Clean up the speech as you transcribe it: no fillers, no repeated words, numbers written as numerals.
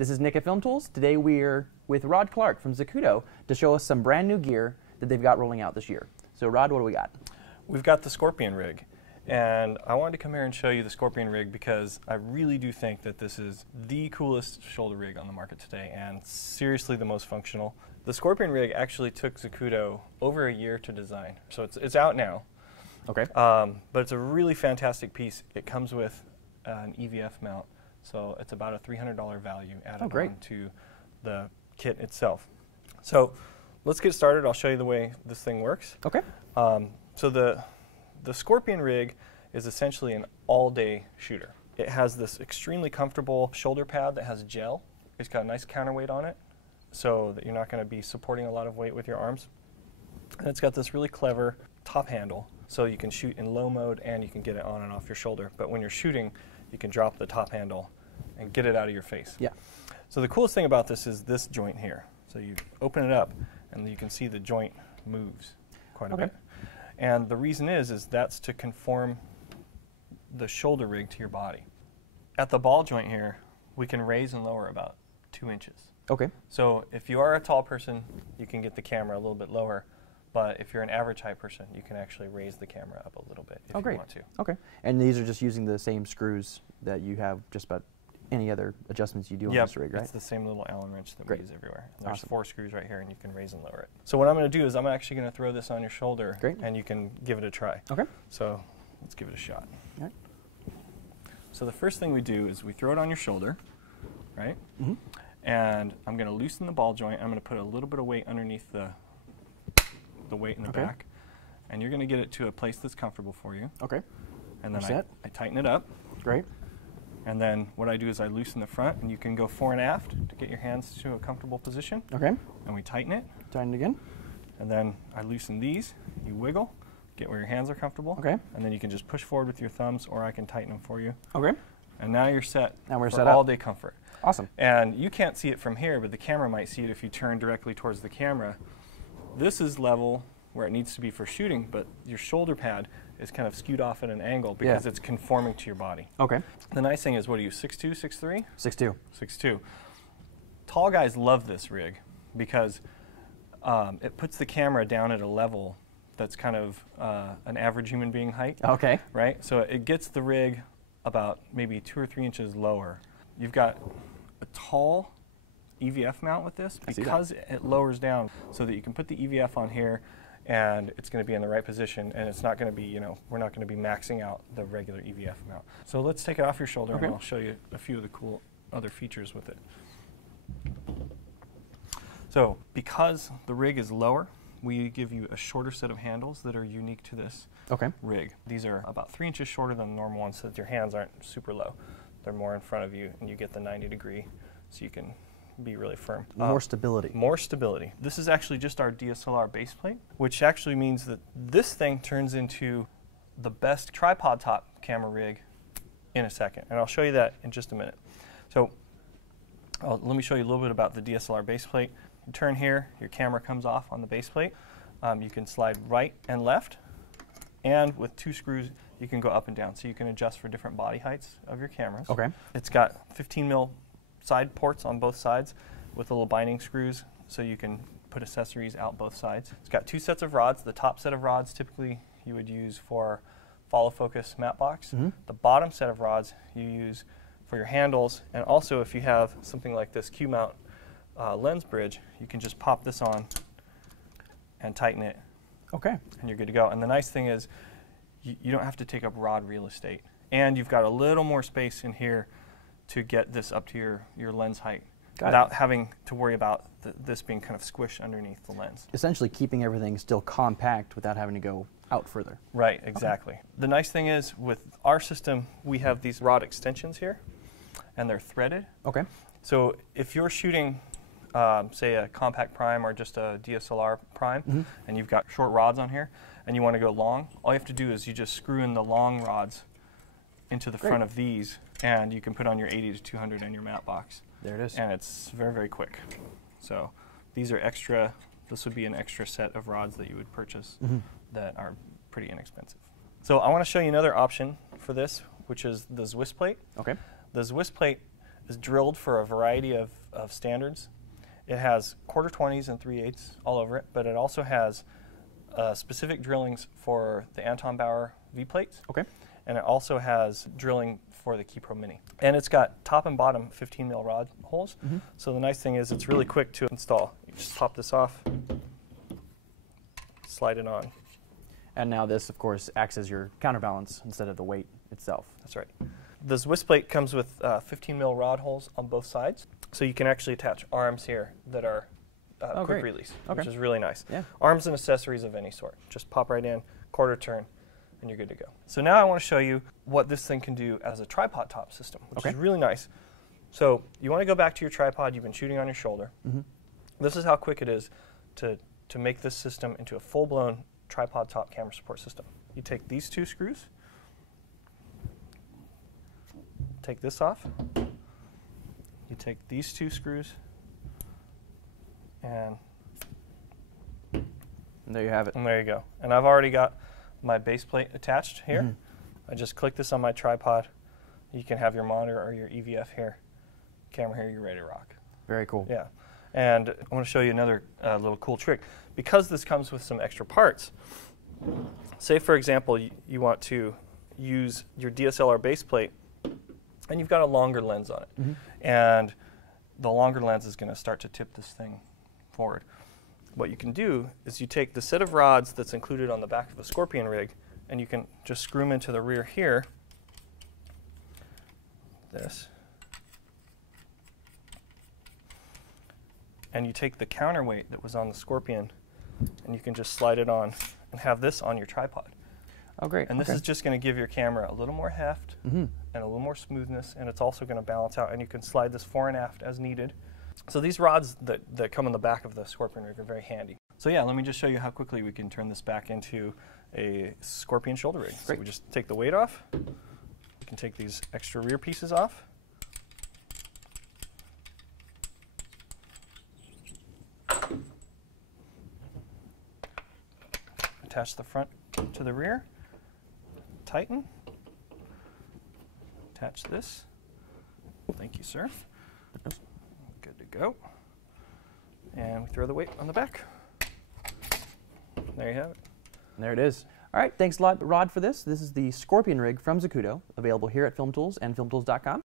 This is Nick at Filmtools. Today we're with Rod Clark from Zacuto to show us some brand new gear that they've got rolling out this year. So Rod, what do we got? We've got the Scorpion rig, and I wanted to come here and show you the Scorpion rig because I really do think that this is the coolest shoulder rig on the market today and seriously the most functional. The Scorpion rig actually took Zacuto over a year to design, so it's out now. Okay. But it's a really fantastic piece. It comes with an EVF mount, so it's about a $300 value added on to the kit itself. So let's get started. I'll show you the way this thing works. Okay. So the Scorpion rig is essentially an all-day shooter. It has this extremely comfortable shoulder pad that has gel. It's got a nice counterweight on it, so that you're not going to be supporting a lot of weight with your arms. And it's got this really clever top handle, so you can shoot in low mode and you can get it on and off your shoulder. But when you're shooting, you can drop the top handle and get it out of your face. Yeah. So the coolest thing about this is this joint here. So you open it up and you can see the joint moves quite a bit. And the reason is that's to conform the shoulder rig to your body. At the ball joint here, we can raise and lower about 2 inches. Okay. So if you are a tall person, you can get the camera a little bit lower. But if you're an average height person, you can actually raise the camera up a little bit if you want to. Okay. And these are just using the same screws that you have just about any other adjustments you do on this rig, right? It's the same little Allen wrench that we use everywhere. And there's 4 screws right here, and you can raise and lower it. So what I'm going to do is I'm actually going to throw this on your shoulder, and you can give it a try. Okay. So let's give it a shot. All right. So the first thing we do is we throw it on your shoulder, right? Mm-hmm. And I'm going to loosen the ball joint. I'm going to put a little bit of weight underneath the weight in the back, and you're going to get it to a place that's comfortable for you. Okay. And then I tighten it up. Great. And then what I do is I loosen the front, and you can go fore and aft to get your hands to a comfortable position. Okay. And we tighten it. Tighten it again. And then I loosen these. You wiggle, get where your hands are comfortable. Okay. And then you can just push forward with your thumbs, or I can tighten them for you. Okay. And now you're set for all-day comfort. Awesome. And you can't see it from here, but the camera might see it if you turn directly towards the camera. This is level where it needs to be for shooting, but your shoulder pad is kind of skewed off at an angle because it's conforming to your body. Okay. The nice thing is, what are you, 6'2", 6'3"? 6'2". 6'2". Tall guys love this rig because it puts the camera down at a level that's kind of an average human being height. Okay. Right? So it gets the rig about maybe 2 or 3 inches lower. You've got a tall EVF mount with this because it lowers down so that you can put the EVF on here and it's going to be in the right position, and it's not going to be, we're not going to be maxing out the regular EVF mount. So let's take it off your shoulder and I'll show you a few of the cool other features with it. So because the rig is lower, we give you a shorter set of handles that are unique to this rig. These are about 3 inches shorter than the normal ones so that your hands aren't super low. They're more in front of you, and you get the 90 degree so you can be really firm. More stability. More stability. This is actually just our DSLR base plate, which actually means that this thing turns into the best tripod top camera rig in a second. And I'll show you that in just a minute. So let me show you a little bit about the DSLR base plate. You turn here, your camera comes off on the base plate. You can slide right and left, and with 2 screws you can go up and down, so you can adjust for different body heights of your cameras. Okay. It's got 15 mil side ports on both sides with little binding screws, so you can put accessories out both sides. It's got 2 sets of rods. The top set of rods typically you would use for follow focus matte box. The bottom set of rods you use for your handles, and also if you have something like this Q-mount lens bridge, you can just pop this on and tighten it. Okay. And you're good to go. And the nice thing is you don't have to take up rod real estate, and you've got a little more space in here to get this up to your lens height without having to worry about this being kind of squished underneath the lens. Essentially keeping everything still compact without having to go out further. Right, exactly. Okay. The nice thing is with our system, we have these rod extensions here, and they're threaded. Okay. So if you're shooting, say, a compact prime or just a DSLR prime, and you've got short rods on here, and you want to go long, all you have to do is you just screw in the long rods into the front of these, and you can put on your 80 to 200 in your matte box. There it is. And it's very, very quick. So these are extra, this would be an extra set of rods that you would purchase that are pretty inexpensive. So I want to show you another option for this, which is the Swiss plate. Okay. The Swiss plate is drilled for a variety of standards. It has 1/4-20s and 3/8 all over it, but it also has specific drillings for the Anton Bauer V-plates. Okay. And it also has drilling for the Keypro Mini. And it's got top and bottom 15 mil rod holes. So the nice thing is it's really quick to install. You just pop this off, slide it on. And now this, of course, acts as your counterbalance instead of the weight itself. That's right. The Swiss plate comes with 15 mil rod holes on both sides. So you can actually attach arms here that are quick release, which is really nice. Yeah. Arms and accessories of any sort. Just pop right in, 1/4 turn, and you're good to go. So now I want to show you what this thing can do as a tripod top system, which is really nice. So you want to go back to your tripod you've been shooting on your shoulder. This is how quick it is to make this system into a full-blown tripod top camera support system. You take these 2 screws, take this off, you take these 2 screws, and there you have it. And there you go. And I've already got my base plate attached here. I just click this on my tripod. You can have your monitor or your EVF here, camera here, you're ready to rock. Very cool. Yeah. And I want to show you another little cool trick. Because this comes with some extra parts, say for example you want to use your DSLR base plate and you've got a longer lens on it. And the longer lens is going to start to tip this thing forward. What you can do is you take the set of rods that's included on the back of a Scorpion rig and you can just screw them into the rear here. This. And you take the counterweight that was on the Scorpion and you can just slide it on and have this on your tripod. Oh, great. And this is just going to give your camera a little more heft and a little more smoothness, and it's also going to balance out, and you can slide this fore and aft as needed. So these rods that come on the back of the Scorpion rig are very handy. So yeah, let me just show you how quickly we can turn this back into a Scorpion shoulder rig. So we just take the weight off. We can take these extra rear pieces off. Attach the front to the rear. Tighten. Attach this. Thank you, sir. Good to go. And we throw the weight on the back. There you have it. There it is. All right, thanks a lot, Rod, for this. This is the Scorpion rig from Zacuto, available here at Filmtools and filmtools.com.